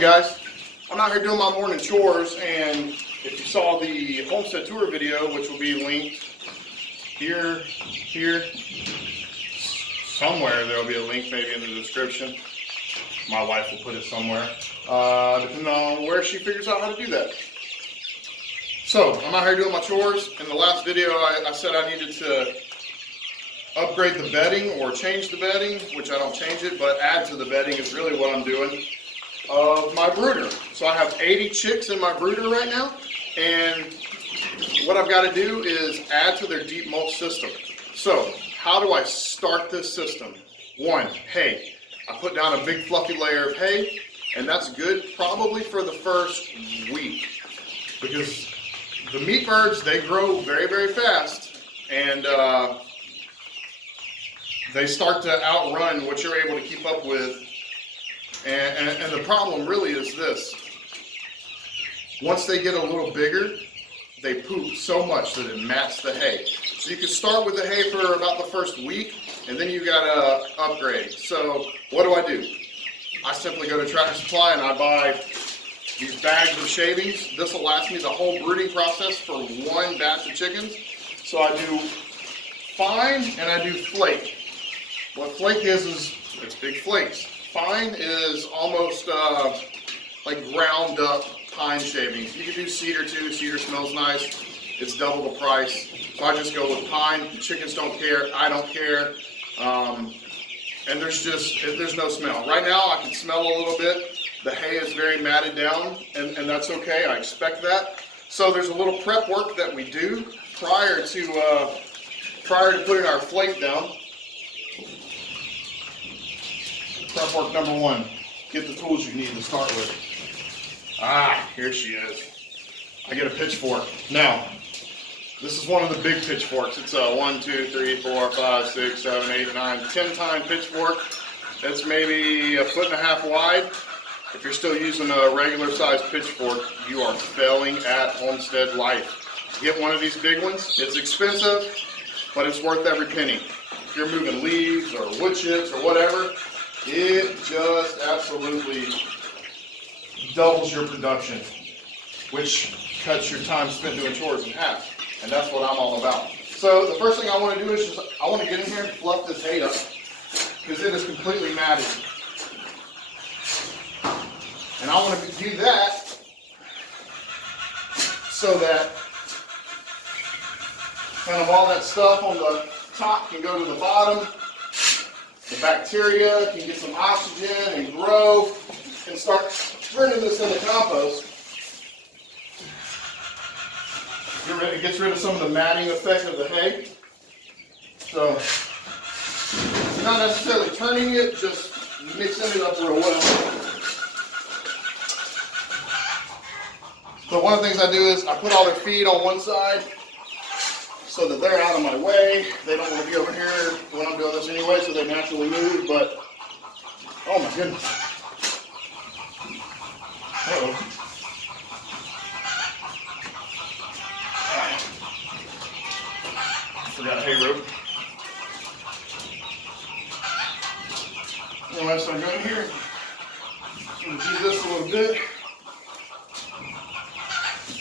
morning, guys. I'm out here doing my morning chores, and if you saw the homestead tour video, which will be linked here, somewhere, there'll be a link maybe in the description. My wife will put it somewhere, depending on where she figures out how to do that. So, I'm out here doing my chores. In the last video, I said I needed to upgrade the bedding or change the bedding, which I don't change it, but add to the bedding is really what I'm doing, of my brooder. So I have 80 chicks in my brooder right now, and what I've got to do is add to their deep mulch system. So, how do I start this system? One, hay. I put down a big fluffy layer of hay, and that's good probably for the first week, because the meat birds, they grow very, very fast, and they start to outrun what you're able to keep up with. And the problem really is this. Once they get a little bigger, they poop so much that it mats the hay. So you can start with the hay for about the first week, and then you gotta upgrade. So what do? I simply go to Tractor Supply and I buy these bags of shavings. This will last me the whole brooding process for one batch of chickens. So I do fine and I do flake. What flake is it's big flakes. Fine is almost like ground up pine shavings. You can do cedar too. Cedar smells nice. It's double the price. So I just go with pine. The chickens don't care. I don't care. And there's no smell. Right now I can smell a little bit. The hay is very matted down, and that's okay. I expect that. So there's a little prep work that we do prior to putting our flake down. Prep work number one, get the tools you need to start with. Here she is. I get a pitchfork. Now, this is one of the big pitchforks. It's a 1, 2, 3, 4, 5, 6, 7, 8, 9, 10-time pitchfork. It's maybe 1.5 feet wide. If you're still using a regular sized pitchfork, you are failing at homestead life. Get one of these big ones. It's expensive, but it's worth every penny. If you're moving leaves or wood chips or whatever, it just absolutely doubles your production, which cuts your time spent doing chores in half. And that's what I'm all about. So the first thing I want to do is I want to get in here and fluff this hay up, because it is completely matted. And I want to do that so that kind of all that stuff on the top can go to the bottom. The bacteria can get some oxygen and grow and start turning this into compost. It gets rid of some of the matting effect of the hay. So, not necessarily turning it, just mixing it up real well. So one of the things I do is I put all their feed on one side so that they're out of my way. They don't want to be over here when I'm doing this anyway, so they naturally move, but oh my goodness. Uh-oh. Forgot a hay rope. Unless I go in here and do this a little bit.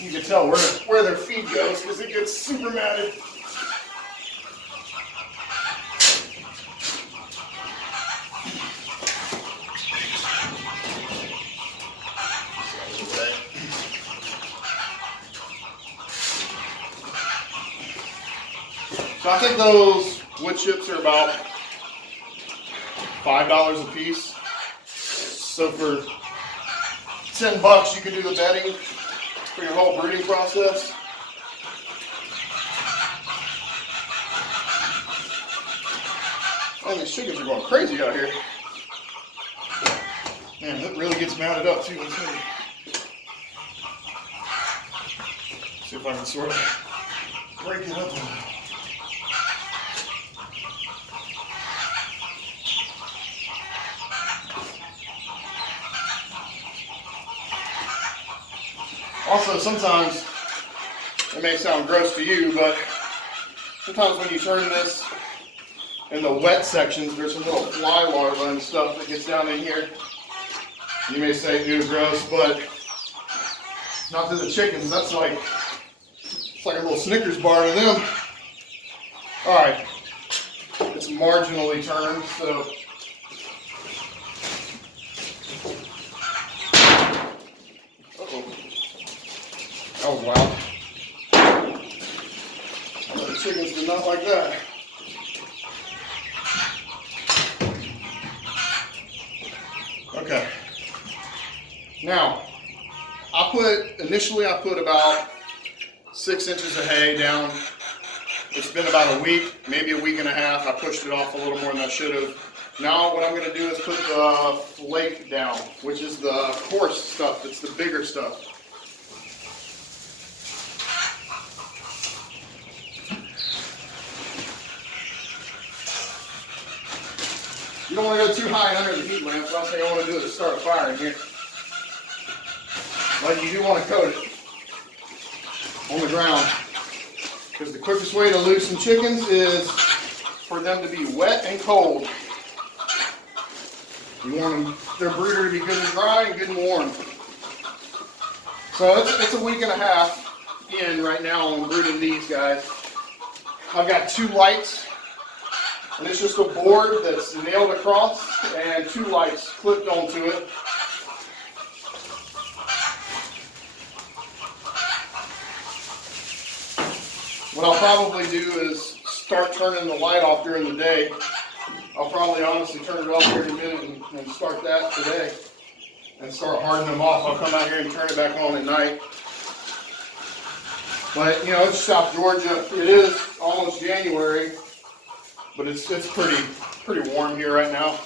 You can tell where their feed goes because it gets super matted. So I think those wood chips are about $5 a piece. So for $10 you can do the bedding for your whole brooding process. Oh, these chickens are going crazy out here. Man, that really gets mounted up too. Let's see if I can sort of break it up. Also, sometimes, it may sound gross to you, but sometimes when you turn this in the wet sections, there's some little fly larvae and stuff that gets down in here. You may say, ew, gross, but not to the chickens. That's like, it's like a little Snickers bar to them. All right, it's marginally turned, so. Uh-oh. That was loud. The chickens did not like that. Okay. Now, initially I put about 6 inches of hay down. It's been about a week, maybe a week and a half. I pushed it off a little more than I should have. Now what I'm going to do is put the flake down, which is the coarse stuff. It's the bigger stuff. You don't want to go too high under the heat lamp. Last thing I want to do is start a fire in here. But you do want to coat it on the ground, because the quickest way to loosen chickens is for them to be wet and cold. You want their brooder to be good and dry and good and warm. So it's a week and a half in right now on brooding these guys. I've got 2 lights, and it's just a board that's nailed across and 2 lights clipped onto it. What I'll probably do is start turning the light off during the day. I'll probably honestly turn it off here in a minute and start that today and start hardening them off. I'll come out here and turn it back on at night. But you know, it's South Georgia. It is almost January, but it's pretty warm here right now.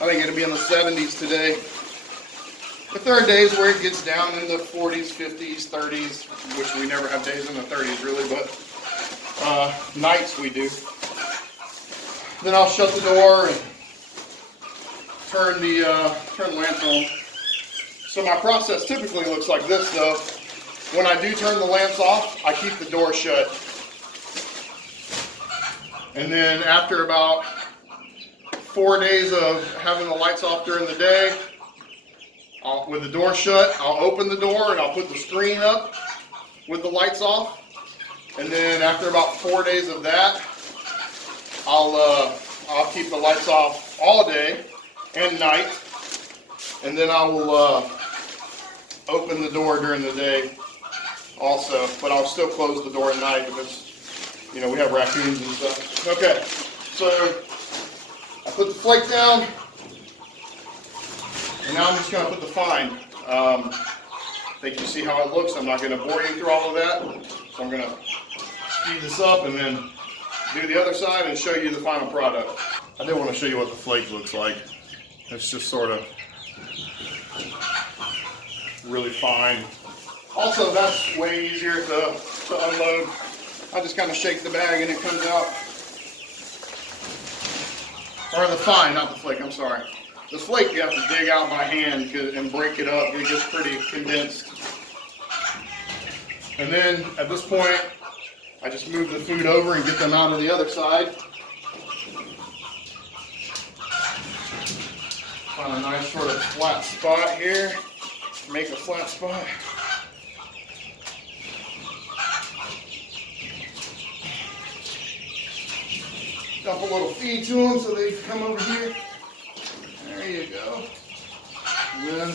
I think it'll be in the 70s today. But there are days where it gets down in the 40s, 50s, 30s, which we never have days in the 30s really, but nights we do. Then I'll shut the door and turn the lamp on. So my process typically looks like this though. When I do turn the lamps off, I keep the door shut. And then after about 4 days of having the lights off during the day, with the door shut, I'll open the door and I'll put the screen up with the lights off. And then after about 4 days of that, I'll keep the lights off all day and night. And then I will open the door during the day also, but I'll still close the door at night because, you know, we have raccoons and stuff. Okay, so I put the flake down, and now I'm just going to put the fine. I think you see how it looks. I'm not going to bore you through all of that, so I'm going to speed this up and then do the other side and show you the final product. I did want to show you what the flake looks like. It's just sort of really fine. Also, that's way easier to unload. I just kind of shake the bag and it comes out. Or the fine, not the flake, I'm sorry. The flake you have to dig out by hand and break it up. It gets pretty condensed. And then at this point, I just move the food over and get them out of the other side. Find a nice sort of flat spot here. Make a flat spot. Dump a little feed to them so they come over here. There you go. And then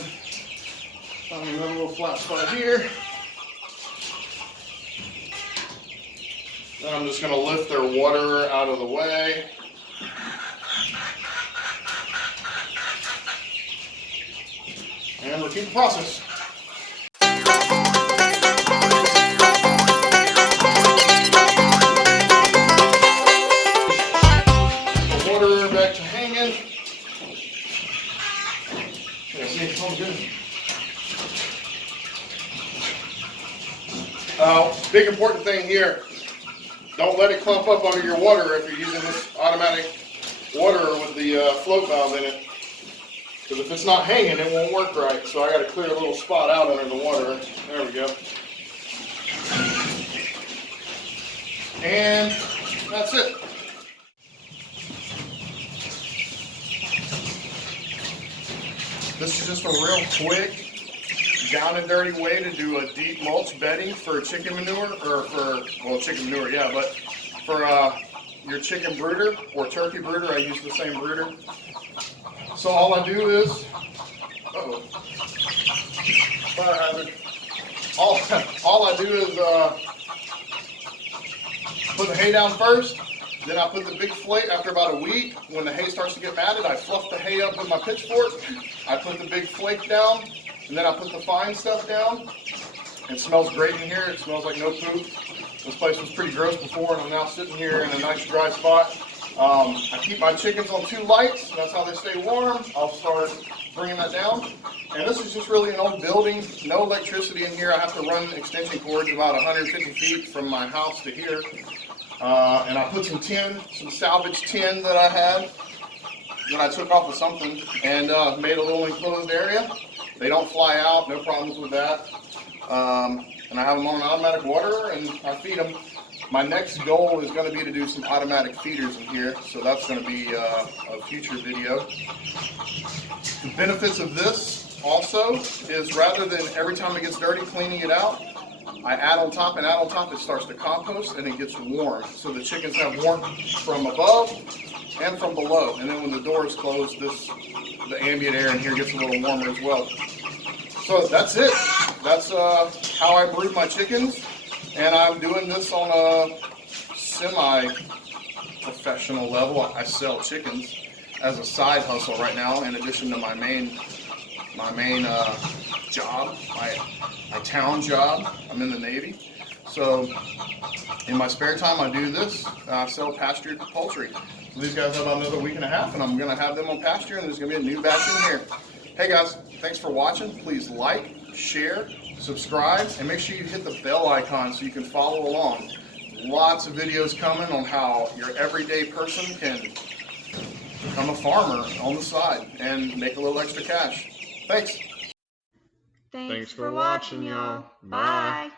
find another little flat spot here. Then I'm just going to lift their water out of the way. And repeat the process. The water back to hanging. Yeah, see, it's all good. Big important thing here. Don't let it clump up under your water if you're using this automatic water with the float valve in it. Because if it's not hanging, it won't work right. So I got to clear a little spot out under the water. There we go. And that's it. This is just a real quick, down and dirty way to do a deep mulch bedding for chicken manure, or for, well, chicken manure, yeah, but for your chicken brooder or turkey brooder. I use the same brooder. So all I do is, fire hazard. All I do is put the hay down first. Then I put the big flake. After about a week, when the hay starts to get matted, I fluff the hay up with my pitchfork. I put the big flake down, and then I put the fine stuff down. It smells great in here. It smells like no poop. This place was pretty gross before, and I'm now sitting here in a nice dry spot. I keep my chickens on 2 lights. That's how they stay warm. I'll start bringing that down. And this is just really an old building. No electricity in here. I have to run extension cords about 150 feet from my house to here. And I put some tin, some salvage tin that I had, that I took off of something, and made a little enclosed area. They don't fly out, no problems with that. And I have them on an automatic waterer, and I feed them. My next goal is going to be to do some automatic feeders in here, so that's going to be a future video. The benefits of this also is, rather than every time it gets dirty cleaning it out, I add on top and add on top. It starts to compost and it gets warm. So the chickens have warmth from above and from below. And then when the door is closed, the ambient air in here gets a little warmer as well. So that's it. That's how I brood my chickens. And I'm doing this on a semi-professional level. I sell chickens as a side hustle right now, in addition to my main job, my town job. I'm in the Navy. So in my spare time, I do this. I sell pastured poultry. So these guys have about another week and a half, and I'm going to have them on pasture, and there's going to be a new batch in here. Hey guys, thanks for watching. Please like, share, subscribe, and make sure you hit the bell icon so you can follow along. Lots of videos coming on how your everyday person can become a farmer on the side and make a little extra cash. Thanks. Thanks for watching, y'all. Bye.